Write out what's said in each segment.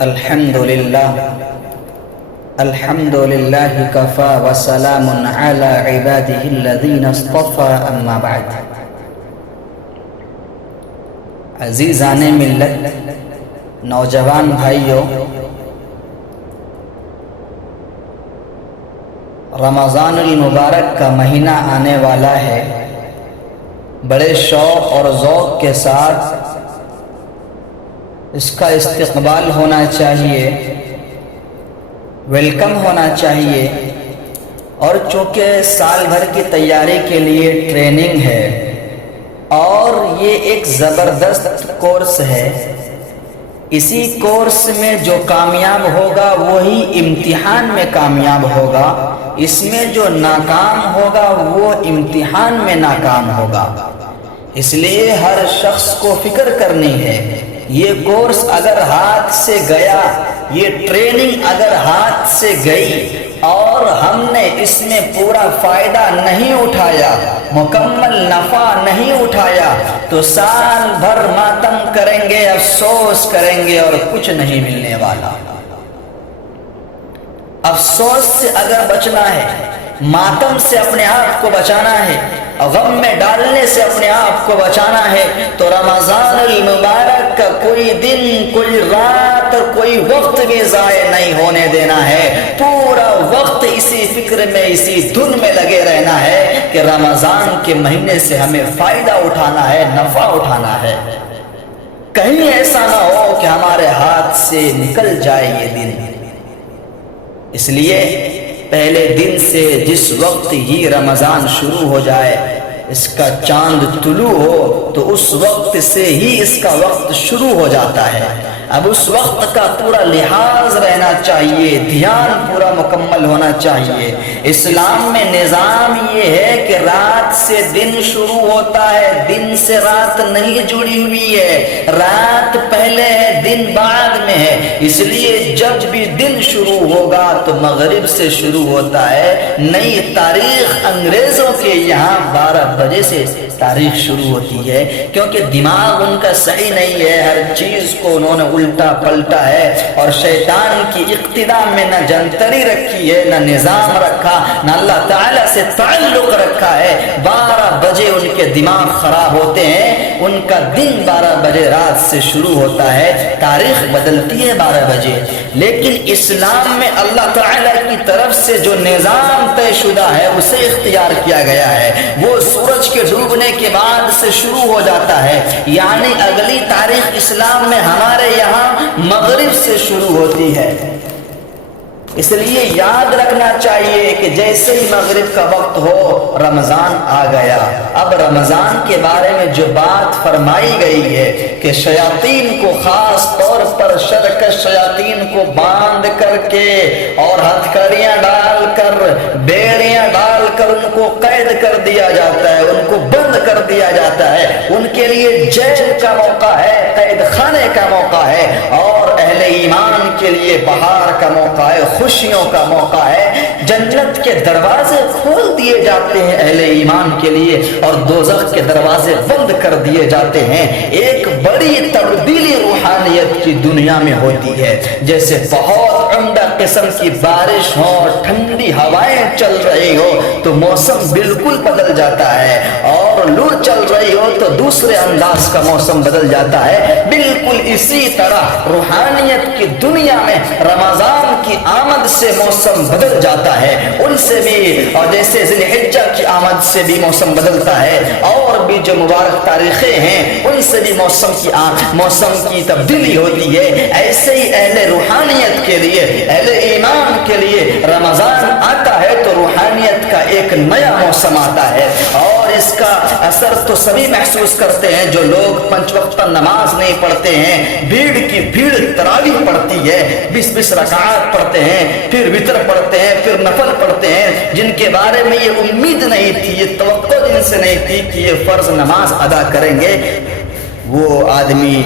الحمد لله كفى وسلام على عباده الذين اصطفى اما بعد۔ عزیزان ملت، نوجوان بھائیوں، رمضان المبارک کا مہینہ آنے والا ہے۔ بڑے شوق اور ذوق کے ساتھ اس کا استقبال ہونا چاہیے، ویلکم ہونا چاہیے، اور چونکہ سال بھر کی تیاری کے لیے ٹریننگ ہے اور یہ ایک زبردست کورس ہے، اسی کورس میں جو کامیاب ہوگا وہی امتحان میں کامیاب ہوگا، اس میں جو ناکام ہوگا وہ امتحان میں ناکام ہوگا۔ اس لیے ہر شخص کو فکر کرنی ہے، یہ کورس اگر ہاتھ سے گیا، یہ ٹریننگ اگر ہاتھ سے گئی اور ہم نے اس میں پورا فائدہ نہیں اٹھایا، مکمل نفع نہیں اٹھایا، تو سال بھر ماتم کریں گے، افسوس کریں گے اور کچھ نہیں ملنے والا۔ افسوس سے اگر بچنا ہے، ماتم سے اپنے آپ کو بچانا ہے، غم میں ڈالنے سے اپنے آپ کو بچانا ہے، تو رمضان المبارک کا کوئی دن، کوئی رات اور کوئی وقت بھی ضائع نہیں ہونے دینا ہے۔ پورا وقت اسی فکر میں، اسی دھن میں لگے رہنا ہے کہ رمضان کے مہینے سے ہمیں فائدہ اٹھانا ہے، نفع اٹھانا ہے۔ کہیں ایسا نہ ہو کہ ہمارے ہاتھ سے نکل جائے یہ دن۔ اس لیے پہلے دن سے جس وقت ہی رمضان شروع ہو جائے، اس کا چاند طلوع ہو تو اس وقت سے ہی اس کا وقت شروع ہو جاتا ہے۔ اب اس وقت کا پورا لحاظ رہنا چاہیے، دھیان پورا مکمل ہونا چاہیے۔ اسلام میں نظام یہ ہے کہ رات سے دن شروع ہوتا ہے، دن سے رات نہیں جڑی ہوئی ہے، رات پہلے ہے، دن بعد میں ہے۔ اس لیے جب بھی دن شروع ہوگا تو مغرب سے شروع ہوتا ہے۔ نئی تاریخ انگریزوں کے یہاں 12 بجے سے تاریخ شروع ہوتی ہے، کیونکہ دماغ ان کا صحیح نہیں ہے، ہر چیز کو انہوں نے الٹا پلٹا ہے، اور شیطان کی اقتداء میں نہ جنتری رکھی ہے، نہ نظام رکھا، نہ اللہ تعالیٰ سے تعلق رکھا ہے۔ 12 بجے ان کے دماغ خراب ہوتے ہیں، ان کا دن 12 بجے رات سے شروع ہوتا ہے، تاریخ بدلتی ہے 12 بجے۔ لیکن اسلام میں اللہ تعالیٰ کی طرف سے جو نظام طے شدہ ہے اسے اختیار کیا گیا ہے، وہ سورج کے ڈوبنے کے بعد سے شروع ہو جاتا ہے، یعنی اگلی تاریخ اسلام میں ہمارے یہاں مغرب سے شروع ہوتی ہے۔ اس لیے یاد رکھنا چاہیے کہ جیسے ہی مغرب کا وقت ہو رمضان آ گیا۔ اب رمضان کے بارے میں جو بات فرمائی گئی ہے کہ شیاطین کو، خاص طور پر شرکش شیاطین کو باندھ کر کے اور ہتھکڑیاں ڈال کر، بیڑیاں ڈال کر ان کو قید کر دیا جاتا ہے، ان کو بند کر دیا جاتا ہے، ان کے لیے جیل کا موقع ہے، قید خانے کا موقع ہے، اور اہل ایمان کے لیے بہار کا موقع ہے، خوشیوں کا موقع ہے۔ جنت کے دروازے کھول دیے جاتے ہیں اہل ایمان کے لیے، اور دوزخ کے دروازے بند کر دیے جاتے ہیں۔ ایک بڑی تبدیلی روحانیت کی دنیا میں ہوتی ہے، جیسے بہت عمدہ قسم کی بارش ہو، ٹھنڈی ہوائیں چل رہی ہو تو موسم بالکل بدل جاتا ہے، اور لو چل رہی ہو تو دوسرے انداز کا موسم بدل جاتا ہے۔ بالکل اسی طرح روحانیت کی دنیا میں رمضان کی آمد سے موسم بدل جاتا ہے، ان سے بھی، اور جیسے ذی الحجہ کی آمد سے بھی موسم بدلتا ہے، اور بھی جو مبارک تاریخیں ہیں ان سے بھی موسم کی تبدیلی ہوتی ہے۔ ایسے ہی اہل روحانیت کے لیے، اہل ایمان کے لیے رمضان آتا ہے تو روحانیت کا ایک نیا موسم آتا ہے، اور اس کا اثر تو سبھی محسوس کرتے ہیں جو لوگ 5 وقت نماز نہیں پڑھتے ہیں۔ بھیڑ کی بھیڑ تراویح پڑھتی ہے، 20 رکعات پڑھتے ہیں، پھر وتر پڑھتے ہیں، پھر نفل پڑھتے ہیں، جن کے بارے میں یہ امید نہیں تھی، یہ توقع جن سے نہیں تھی کہ یہ فرض نماز ادا کریں گے، وہ آدمی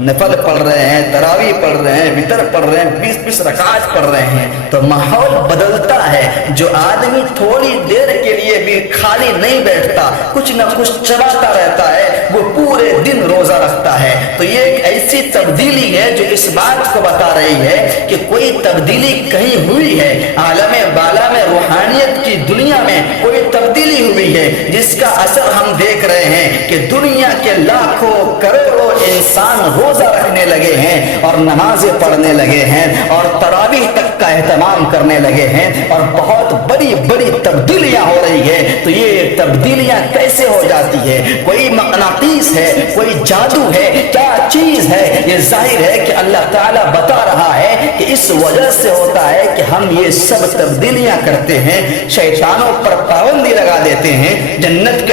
نفل پڑھ رہے ہیں، تراویح پڑھ رہے ہیں، وتر پڑھ رہے ہیں، 20 رکعات پڑھ رہے ہیں، تو ماحول بدلتا ہے۔ جو آدمی تھوڑی دیر کے لیے بھی خالی نہیں بیٹھتا، کچھ نہ کچھ چباتا رہتا ہے، وہ پورے دن روزہ رکھتا ہے۔ تو یہ ایک ایسی تبدیلی ہے جو اس بات کو بتا رہی ہے کہ کوئی تبدیلی کہیں ہوئی ہے، عالم بالا میں، روحانیت کی دنیا میں کوئی تبدیلی ہوئی ہے، جس کا اثر ہم دیکھ رہے ہیں کہ دنیا کے لاکھوں کروڑوں انسان روزہ رکھنے لگے ہیں اور نمازیں پڑھنے لگے ہیں اور تراویح تک کا اہتمام کرنے لگے ہیں، اور بہت بڑی بڑی تبدیلیاں ہو رہی ہے۔ تو یہ تبدیلیاں کیسے ہو جاتی ہے؟ کوئی مقناطیس ہے، کوئی جادو ہے، کیا چیز ہے؟ یہ ظاہر ہے کہ اللہ تعالیٰ بتا رہا ہے کہ اس وجہ سے ہوتا ہے کہ ہم یہ سب تبدیلیاں کرتے ہیں، شیطانوں پر پابندی لگا دیتے ہیں، جنت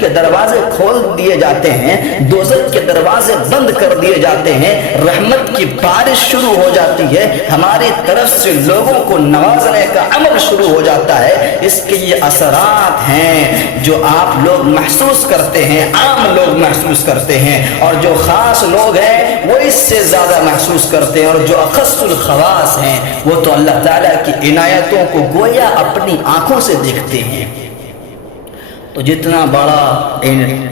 کے دروازے کھول دیے جاتے ہیں، دوزخ کے دروازے بند کر دیے جاتے ہیں، رحمت کی بارش شروع ہو جاتی ہے، ہماری طرف سے لوگوں کو نوازنے کا عمل شروع ہو جاتا ہے۔ اس کے یہ اثرات ہیں جو آپ لوگ محسوس کرتے ہیں، عام لوگ محسوس کرتے ہیں، اور جو خاص لوگ ہیں وہ اس سے زیادہ محسوس کرتے ہیں، اور جو اخص الخواص ہیں وہ تو اللہ تعالیٰ کی عنایتوں کو گویا اپنی آنکھوں سے دیکھتے ہیں۔ تو جتنا بڑا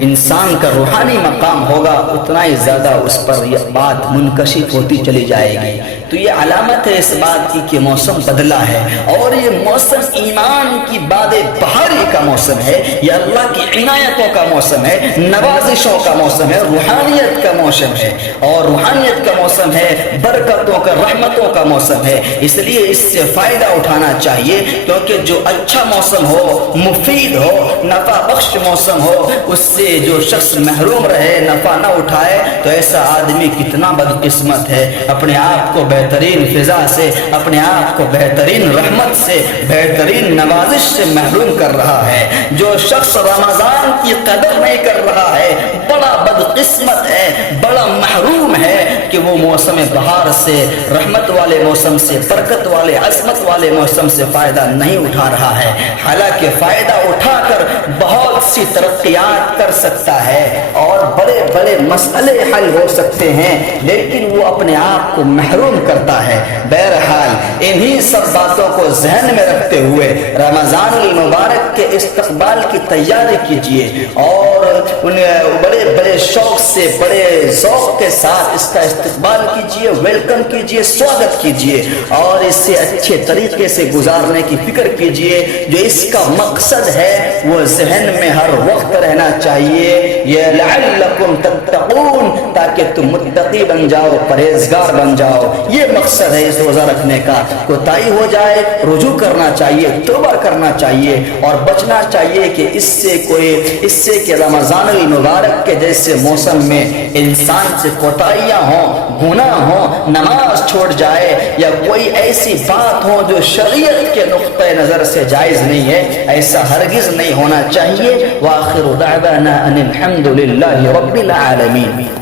انسان کا روحانی مقام ہوگا اتنا ہی زیادہ اس پر یہ بات منکشف ہوتی چلی جائے گی۔ تو یہ علامت ہے اس بات کی کہ موسم بدلا ہے، اور یہ موسم ایمان کی باد بہاری کا موسم ہے، یہ اللہ کی عنایتوں کا موسم ہے، نوازشوں کا موسم ہے، روحانیت کا موسم ہے، اور روحانیت کا موسم ہے، برکتوں کا، رحمتوں کا موسم ہے۔ اس لیے اس سے فائدہ اٹھانا چاہیے، کیونکہ جو اچھا موسم ہو، مفید ہو، نفع بخش موسم ہو، اس سے جو شخص محروم رہے، نفع نہ اٹھائے، تو ایسا آدمی کتنا بدقسمت ہے، اپنے آپ کو بہترین فضا سے، اپنے آپ کو بہترین رحمت سے، بہترین نوازش سے محروم کر رہا ہے۔ جو شخص رمضان کی قدر نہیں کر رہا ہے، بڑا بدقسمت ہے، بڑا محروم ہے کہ وہ موسم بہار سے، رحمت والے موسم سے، برکت والے، عظمت والے موسم سے فائدہ نہیں اٹھا رہا ہے۔ حالانکہ فائدہ اٹھا کر بہت سی ترقیات کر سکتا ہے اور بڑے بڑے مسئلے حل ہو سکتے ہیں، لیکن وہ اپنے آپ کو محروم کرتا ہے۔ بہرحال انہی سب باتوں کو ذہن میں رکھتے ہوئے رمضان المبارک کے استقبال کی تیاری کیجیے، اور بڑے بڑے شوق سے، بڑے ذوق کے ساتھ اس کا استقبال کیجیے، ویلکم کیجیے، سواگت کیجیے، اور اس سے اچھے طریقے سے گزارنے کی فکر کیجیے۔ جو اس کا مقصد ہے وہ ذہن میں ہر وقت رہنا چاہیے، یہ لعلکم تتقون، تاکہ تم متقی بن جاؤ، پرہیزگار بن جاؤ۔ یہ مقصد ہے اس روزہ رکھنے کا۔ کوتاہی ہو جائے، رجوع کرنا چاہیے، توبہ کرنا چاہیے، اور بچنا چاہیے کہ اس سے کہ رمضان المبارک کے جیسے موسم میں انسان سے کوتاہیاں ہوں، گناہ ہوں، نماز چھوڑ جائے، یا کوئی ایسی بات ہو جو شریعت کے نقطۂ نظر سے جائز نہیں ہے، ایسا ہرگز نہیں ہونا چاہیے۔ وآخر دعوانا ان الحمد للہ رب العالمین۔